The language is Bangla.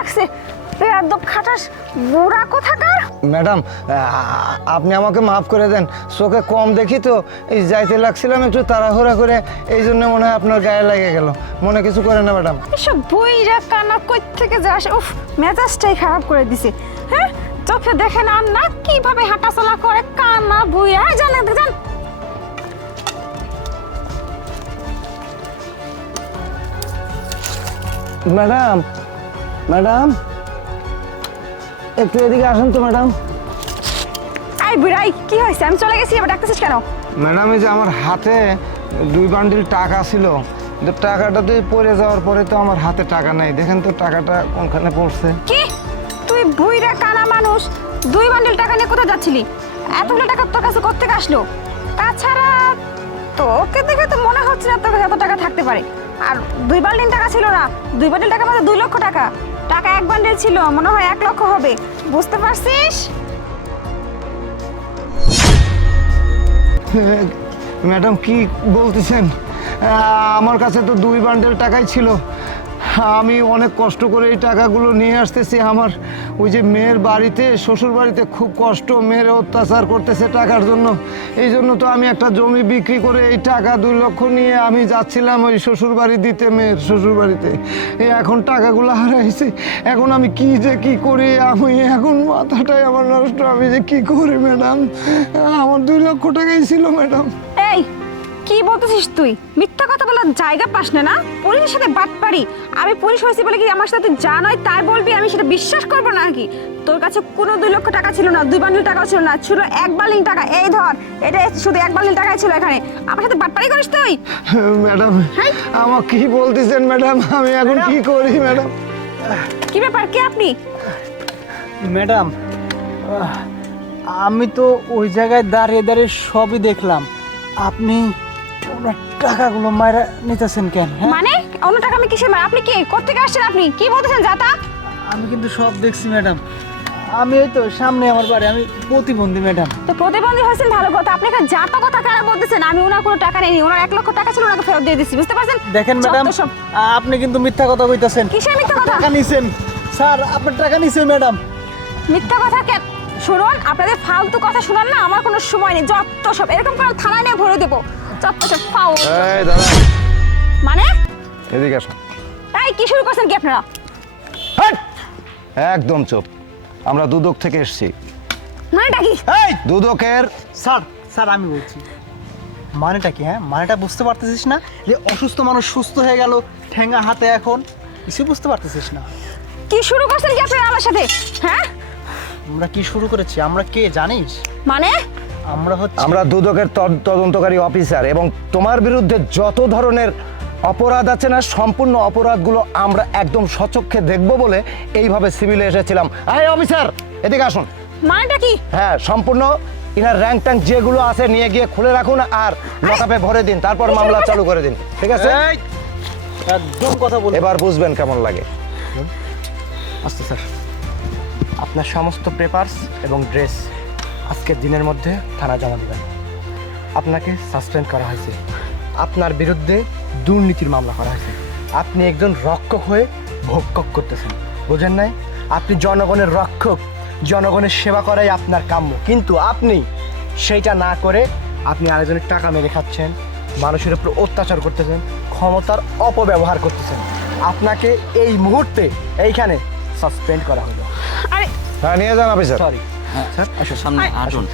লাগছে। বেয়াদব খাটাস বুড়া কোথাকার। ম্যাডাম আপনি আমাকে মাফ করে দেন, চোখে কম দেখি তো, এই যাইতে লাগছিলাম একটু তাড়াহুড়া করে, এই জন্য মনে হয় আপনার গায়ে লেগে গেল। মনে কিছু করে না ম্যাডাম। এসব বইরা কানা কই থেকে যে আসে, উফ মেজাজটাই খারাপ করে দিছে। হ্যাঁ, চোখে দেখে না না কিভাবে হাঁটাচলা করে কানা বুইরা জানেন জান। ম্যাডাম ম্যাডাম একটু এদিকে আসুন তো ম্যাডাম। আই বুড়াই কি হয়েছে? আমি চলে গেছি, এবার ডাকতেছিস কেন? ম্যাডাম এই যে আমার হাতে 2 বান্ডিল টাকা ছিল, কিন্তু টাকাটা তো পড়ে যাওয়ার পরে তো আমার হাতে টাকা নাই। দেখেন তো টাকাটা কোনখানে পড়ছে। কি তুই বুইরা কানা মানুষ 2 বান্ডিল টাকা নিয়ে কোথায় যাচ্ছিলি? এতগুলো টাকা তোর কাছে কোত্থেকে আসলো? তাছাড়া তোকে দেখে তো মনে হচ্ছে না তোর কাছে এত টাকা থাকতে পারে। আর 2 বান্ডিল টাকা ছিল না, 2 বান্ডিল টাকা মানে 2 লক্ষ টাকা। টাকা 1 বান্ডিল ছিল, মনে হয় 1 লক্ষ হবে। বুঝতে পারছিস? ম্যাডাম কি বলতেছেন? আমার কাছে তো 2 বান্ডেল টাকাই ছিল। আমি অনেক কষ্ট করে এই টাকাগুলো নিয়ে আসতেছি। আমার ওই যে মেয়ের বাড়িতে, শ্বশুর বাড়িতে খুব কষ্ট, মেয়ের অত্যাচার করতেছে টাকার জন্য। এই জন্য তো আমি একটা জমি বিক্রি করে এই টাকা 2 লক্ষ নিয়ে আমি যাচ্ছিলাম ওই শ্বশুর বাড়ি দিতে, মেয়ের শ্বশুর বাড়িতে। এখন টাকাগুলো হারাইছি, এখন আমি কি করি? আমি এখন মাথাটাই আমার নষ্ট, আমি যে কি করি ম্যাডাম? আমার 2 লক্ষ টাকাই ছিল ম্যাডাম। এই কি বলতেছিস তুই? মিথ্যা কথা বলার জায়গা পাস না না? পুলিশের সাথে বাটপারি। আমি পুলিশ হয়েছি বলে কি আমার সাথে তুই যা নয় তাই বলবি? আমি সেটা বিশ্বাস করবো না নাকি? তোর কাছে কোনো 2 লক্ষ টাকা ছিল না, 2 বান্ডিল টাকাও ছিল না, ছিল 1 বান্ডিল টাকা। এই ধর, এটা শুধু 1 বান্ডিল টাকাই ছিল এখানে। আমার সাথে বাটপারি করিস তুই? ম্যাডাম আমার কি বলতেছেন ম্যাডাম? আমি এখন কি করি ম্যাডাম? কি ব্যাপার, কে আপনি? ম্যাডাম আমি তো ওই জায়গায় দাঁড়িয়ে দাঁড়িয়ে সবই দেখলাম। আপনি ওনার টাকাগুলো মায়েরা নিতেছেন কেন? হ্যাঁ, মানে অন্য টাকা আমি কিসের মানে? আপনি কে? কোত্থেকে আসছেন আপনি? কি বলতেছেন যাতা? আমি কিন্তু সব দেখছি ম্যাডাম। আমি এই তো সামনে আমার বাড়ি, আমি প্রতিবন্ধী ম্যাডাম। তো প্রতিবন্ধী হয়েছেন ভালো কথা, আপনি এখানে যাতা কথা কেন বলতেছেন? আমি ওনার কোনো টাকা নেইনি, ওনার 1 লক্ষ টাকা ছিল, ওনাকে ফেরত দিয়ে দিচ্ছি। বুঝতে পারছেন? দেখেন ম্যাডাম, যত সব। আপনি কিন্তু মিথ্যা কথা কইতাছেন। কিসের মিথ্যা কথা? টাকা নিছেন স্যার, আপনার টাকা নিছেন ম্যাডাম। মিথ্যা কথা কেন? শুনুন, আপনাদের ফালতু কথা শোনান না আমার কোনো সময় নেই। যত সব এরকম করে থানায় নিয়ে ভরে দেবো। যত সব ফাউল। এই দাদা মানে এদিকে আসুন। এই কি শুরু করছেন কি আপনারা? একদম চুপ। আমরা দুদক থেকে এসেছি। মানেটা কি? এই দুদকের স্যার, স্যার আমি বলছি মানেটা কি? হ্যাঁ, মানেটা বুঝতে পারতেছিস না? যে অসুস্থ মানুষ সুস্থ হয়ে গেল ঠেঙ্গা হাতে, এখন কিছু বুঝতে পারতেছিস না? কি শুরু করছেন কি আপনারা আমার সাথে? হ্যাঁ, আমরা কি শুরু করেছি? আমরা কে জানিস? মানে আমরা দুদকের তদন্তকারী অফিসার, এবং তোমার বিরুদ্ধে যত ধরনের অপরাধ আছে না, সম্পূর্ণ অপরাধগুলো আমরা একদম সচক্ষে দেখব বলে এইভাবে সিভিলে এসেছিলাম। এই অফিসার এদিকে আসুন। মানেটা কি? হ্যাঁ, সম্পূর্ণ ইনার র্যাঙ্ক ট্যাঙ্ক যেগুলো আছে নিয়ে গিয়ে খুলে রাখুন আর লকআপে ভরে দিন, তারপর মামলা চালু করে দিন। ঠিক আছে? এই, একদম কথা বল। এবার বুঝবেন কেমন লাগে। আচ্ছা স্যার, আপনার সমস্ত পেপারস এবং ড্রেস আজকের দিনের মধ্যে থানায় জমা দেবেন। আপনাকে সাসপেন্ড করা হয়েছে, আপনার বিরুদ্ধে দুর্নীতির মামলা করা হয়েছে। আপনি একজন রক্ষক হয়ে ভক্ষক করতেছেন, বোঝেন নাই? আপনি জনগণের রক্ষক, জনগণের সেবা করাই আপনার কাম্য, কিন্তু আপনি সেইটা না করে আপনি আরেকজনের টাকা মেরে খাচ্ছেন, মানুষের উপর অত্যাচার করতেছেন, ক্ষমতার অপব্যবহার করতেছেন। আপনাকে এই মুহূর্তে এইখানে সাসপেন্ড করা হলো। আরে হ্যাঁ, নিয়ে যান অফিসার। সরি স্যার, আসো সামনে আসুন।